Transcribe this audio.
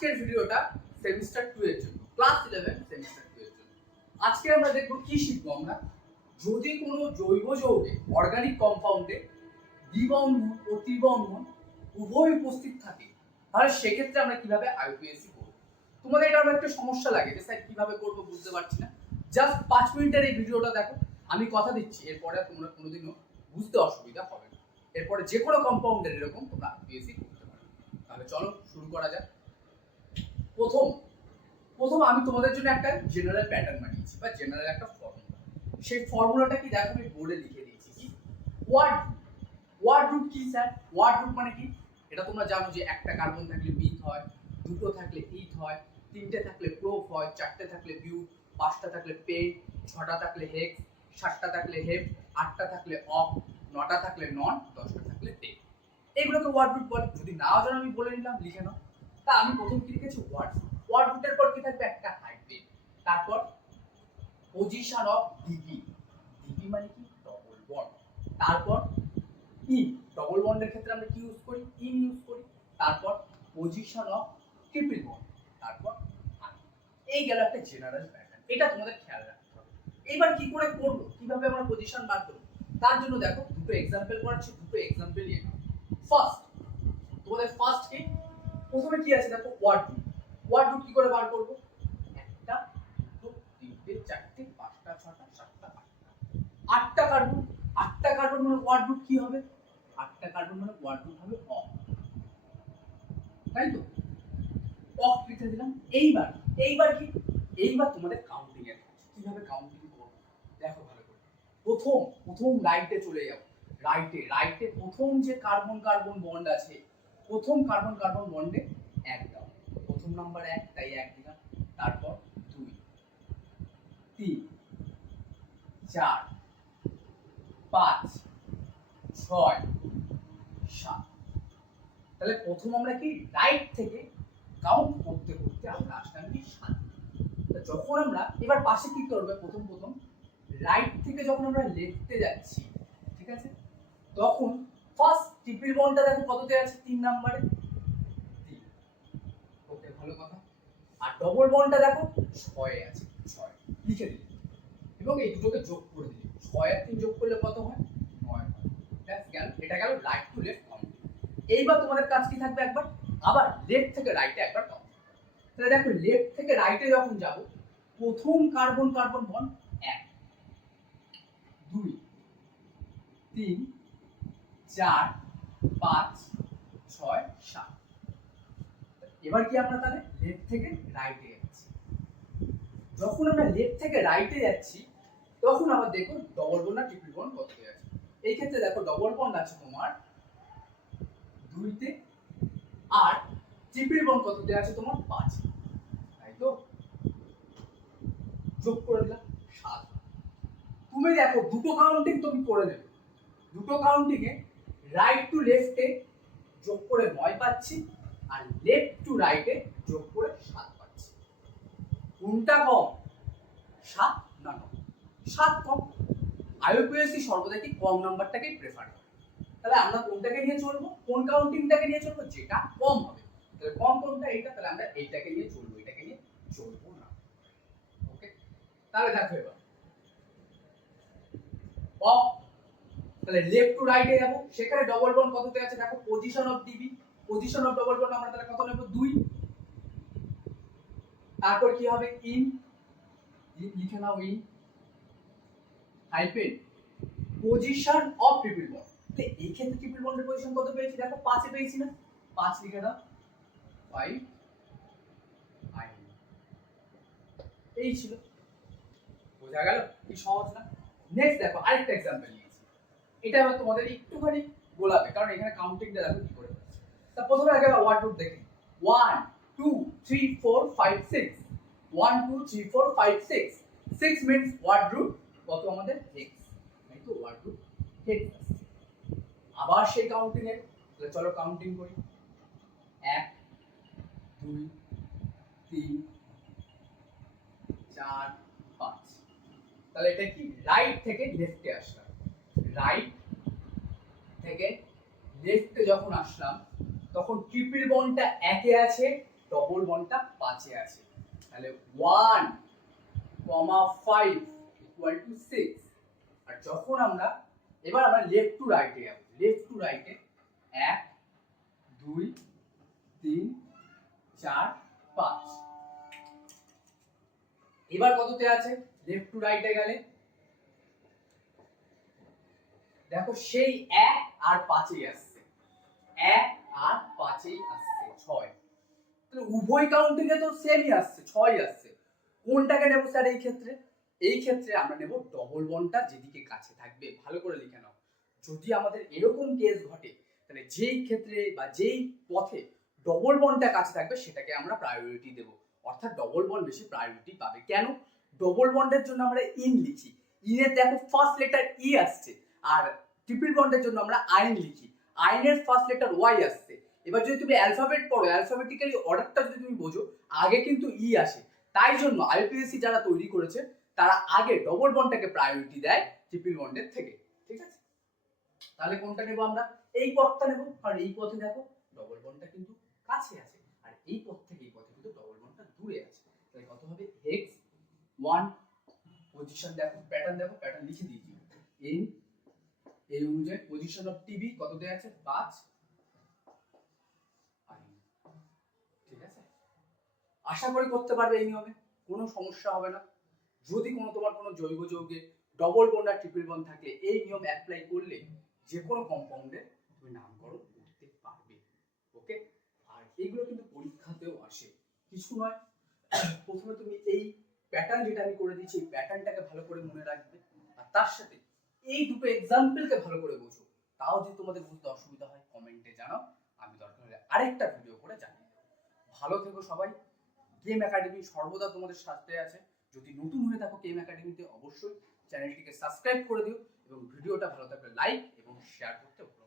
আজকের ভিডিওটা semester two এর জন্য ক্লাস ইলেভেন সেমিস্টার টু এর জন্য। আজকে আমরা দেখব কি শিখব আমরা? যদি কোনো জৈব যৌগে অর্গানিক কম্পাউন্ডে দ্বিবন্ধন ও ত্রিবন্ধন উভয় উপস্থিত থাকে, তাহলে সেক্ষেত্রে আমরা কীভাবে আইপিএসসি করব? তোমাদের এটা আমার একটা সমস্যা লাগে যে, স্যার, কীভাবে করব বুঝতে পারছি না। জাস্ট পাঁচ মিনিটের এই ভিডিওটা দেখো, আমি কথা দিচ্ছি, এরপরে তোমরা কোনোদিনও বুঝতে অসুবিধা হবে না। এরপরে যে কোনো কম্পাউন্ডের এরকম তোমরা আইপিএসসি করতে পারো। তাহলে চলো, শুরু করা যাক। প্রথম প্রথম আমি তোমাদের জন্য একটা জেনারেল প্যাটার্ন বানিয়েছি, বা জেনারেল একটা ফর্মুলা সেই ফর্মুলাটা কি দেখো, আমি বোর্ডে লিখে দিয়েছি, কি? ওয়ার্ড ওয়ার্ড রুট কি স্যার ওয়ার্ড রুট মানে কি? এটা তোমরা জানো যে একটা কার্বন থাকলে মিথ হয়, দুটো থাকলে ইথ হয়, তিনটে থাকলে প্রোপ হয়, চারটে থাকলে বিউ পাঁচটা থাকলে পেন ছটা থাকলে হেক্স সাতটা থাকলে হেপ আটটা থাকলে অফ নটা থাকলে নন দশটা থাকলে টেন এইগুলোকে ওয়ার্ড রুট বলে। যদি না জানো, আমি বলে নিলাম, লিখে নাও। তা আমি প্রথম কি লিখেছি ওয়ার্ড ওয়ার্ড রুটের পর কি থাকবে? একটা হাইপেন তারপর পজিশন অফ ডিপি ডিপি মানে কি? ডবল বন্ড তারপর ইন ডবল বন্ডের ক্ষেত্রে আমরা কি ইউজ করি? ইন ইউজ করি। তারপর পজিশন অফ ট্রিপল বন্ড তারপর এই গেল একটা জেনারেল প্যাটার্ন এটা তোমাদের খেয়াল রাখতে হবে। এবার কি করে করব? কীভাবে আমরা পজিশন বার করব? তার জন্য দেখো, দুটো এক্সাম্পল করাচ্ছি দুটো এক্সাম্পল নিয়ে ফার্স্ট তোমাদের ফার্স্ট কি? প্রথমে কি আছে দেখো ওয়ার্ড রুট ওয়ার্ড রুট কি করে বার করব? একটা, দুটো, তিনটে, চারটে, পাঁচটা ছটা সাতটা, আটটা। আটটা কার্বন আটটা কার্বন মানে ওয়ার্ড রুট কি হবে? আটটা কার্বন মানে ওয়ার্ড রুট হবে অফ তাই তো অফ লিখে দিলাম। এইবার এইবার কি? এইবার তোমাদের কাউন্টিং এর কীভাবে কাউন্টিং করব? দেখো ভালো করে। প্রথম প্রথম রাইটে চলে যাও। রাইটে রাইটে প্রথম যে কার্বন কার্বন বন্ড আছে প্রথম কার্বন কার্বন বন্ডে এক দাও। প্রথম নাম্বার এক, তাই এক দিলাম। তারপর দুই, তিন, চার, পাঁচ, ছয়, সাত। তাহলে প্রথম আমরা কি? রাইট থেকে কাউন্ট করতে করতে আমরা আসলাম কি? সাত। যখন আমরা এবার পাশে কি করবে? প্রথম প্রথম রাইট থেকে যখন আমরা লেফটে যাচ্ছি, ঠিক আছে? তখন ফার্স্ট ট্রিপল বন্ডটা দেখো কততে আছে? তিন নাম্বারে। ওকে ভালো কথা? আর ডবল বন্ডটা দেখো ছয়ে আছে, ছয়। লিখে দিই। এবং এই দুটোকে যোগ করে দিই। ছয় আর তিন যোগ করলে কত হয়? নয় হয়। গেল। এটা গেল রাইট টু লেফট কাউন্ট এইবার তোমাদের কাজ কি থাকবে একবার? আবার লেফট থেকে রাইটে একবার কাউন্ট তাহলে দেখো লেফট থেকে রাইটে যখন যাব, প্রথম কার্বন কার্বন বন্ড এক। দুই, তিন, চার পাঁচ, ছয়, সাত। এবার কি আমরা তাহলে লেফট থেকে রাইটে যাচ্ছি? যখন আমরা লেফট থেকে রাইটে যাচ্ছি, তখন আবার দেখো ডবল বন্ড আর ট্রিপল বন্ড কত হয়ে আছে? এই ক্ষেত্রে দেখো ডবল বন্ড আছে তোমার দুইতে আর ট্রিপল বন্ড কততে আছে তোমার পাঁচ। তাই তো? যোগ করে দিলাম সাত। তুমি দেখো দুটো কাউন্টিং তুমি করে দেবে। দুটো কাউন্টিং এ রাইট টু লেফটে যোগ করে নয় পাচ্ছি আর লেফট টু রাইটে যোগ করে সাত পাচ্ছি। কোনটা কম? সাত না নয় সাত কম। আইওপিএসসি সর্বদা কি কম নাম্বারটাকেই প্রেফার করে। তাহলে আমরা কোনটাকে নিয়ে চলবো? কোন কাউন্টিংটাকে নিয়ে চলবো? যেটা কম হবে। তাহলে কম কোনটা? এইটা। তাহলে আমরা এইটাকে নিয়ে চলবো এটাকে নিয়ে চলবো না। ওকে তাহলে দেখো এবার। তাহলে লেফট টু রাইটে যাব। সেখানে ডবল বন্ড কততে আছে? দেখো position of DB position of double bond আমরা তাহলে কত নেব? দুই। তারপর কি হবে? ইন লিখে নাও in hyphen position of triple bond তো এই ক্ষেত্রে ট্রিপল বন্ডের পজিশন কত পেয়েছি? দেখো, পাঁচে পেয়েছি না। পাঁচ লিখে দাও। ফাইভ এই ছিল। বোঝা গেল? কি সহজ না? নেক্সট দেখো, আরেকটা এক্সাম্পল এটা আবার তোমাদের একটুখানি গোলাপে, কারণ এখানে কাউন্টিংটা দেখো কি করে তা প্রথমে আগে ওয়ার্ড রুট দেখি। One two three four five six one two three four five six six means word root কত আমাদের? হেক্স তাই তো? ওয়ার্ড রুট হেক্স আবার সেই কাউন্টিং এর। চলো কাউন্টিং করি। এক, দুই, তিন, চার, পাঁচ। তাহলে এটা কি? রাইট থেকে লেফটে আসলাম। রাইট থেকে লেফটে যখন আসলাম, তখন ট্রিপল বন্ডটা একে আছে ডবল বন্ডটা পাঁচে আছে। তাহলে one comma five equal to six আর যখন আমরা, এবার আমরা লেফট টু রাইটে যাব। লেফট টু রাইটে এক, দুই, তিন, চার, পাঁচ। এবার কততে আছে? লেফট টু রাইটে গেলে দেখো সেই এক আর পাঁচেই আসছে। এক আর পাঁচেই আসছে, ছয়। তাহলে উভয় কাউন্টিংয়ে তো সেমই আসছে ছয় আসছে। কোনটাকে নেব স্যার এই ক্ষেত্রে? এই ক্ষেত্রে আমরা নেব ডবল বনটা যেদিকে কাছে থাকবে। ভালো করে লিখে নাও। যদি আমাদের এরকম কেস ঘটে, তাহলে যেই ক্ষেত্রে বা যেই পথে ডবল বনটা কাছে থাকবে, সেটাকে আমরা প্রায়োরিটি দেব। অর্থাৎ ডবল বন্ড বেশি প্রায়োরিটি পাবে। কেন? ডবল বন্ডের জন্য আমরা ইন লিখি। ইনের দেখো ফার্স্ট লেটার ই আসছে। আর ট্রিপল বন্ডের জন্য আমরা আইন লিখি। আইনের ফার্স্ট লেটার ওয়াই আসছে। এবার যদি তুমি অ্যালফাবেট পড়ো অ্যালফাবেটিক্যালি অর্ডারটা যদি তুমি বোঝো, আগে কিন্তু ই আসে। তাই জন্য আইপিএসসি যারা তৈরি করেছে, তারা আগে ডবল বন্ডটাকে প্রায়োরিটি দেয় ট্রিপল বন্ডের থেকে। ঠিক আছে? তাহলে কোনটা নেব আমরা? এই পথটা নেব। কারণ এই পথে দেখো ডবল বন্ডটা কিন্তু কাছে আছে। আর এই পথ থেকে এই পথে কিন্তু ডবল বন্ডটা দূরে আছে। তাহলে কত হবে? এক্স ওয়ান পজিশন দেখো প্যাটার্ন দেখো প্যাটার্ন লিখে দিয়েছি। এন এই অনুযায়ী পজিশন অফ টিভি কত দেয়া আছে? পাঁচ। ঠিক আছে? আশা করি করতে পারবে এই নিয়মে, কোনো সমস্যা হবে না। যদি কোনো তোমার কোনো জৈব যৌগে ডবল বন্ড আর ট্রিপল বন্ড থাকে, এই নিয়ম অ্যাপ্লাই করলে যে কোনো কম্পাউন্ডে তুমি নামকরণ করতে পারবে। ওকে? আর এইগুলো কিন্তু পরীক্ষাতেও আসে। কিছু নয়। প্রথমে তুমি এই প্যাটার্ন যেটা আমি করে দিচ্ছি এই প্যাটার্নটাকে ভালো করে মনে রাখবে। আর তার সাথে এই দুটো এক্সাম্পলকে ভালো করে বোঝো। তাও যদি তোমাদের বুঝতে অসুবিধা হয় কমেন্টে জানাও। আমি দরকার হলে আরেকটা ভিডিও করে জানিয়ে দেবো। ভালো থেকো সবাই। গেম একাডেমি সর্বদা তোমাদের সাথে আছে। যদি নতুন হয়ে থাকো গেম একাডেমিতে অবশ্যই চ্যানেলটিকে সাবস্ক্রাইব করে দিও এবং ভিডিওটা ভালো থাকলে লাইক এবং শেয়ার করতে ভুলো।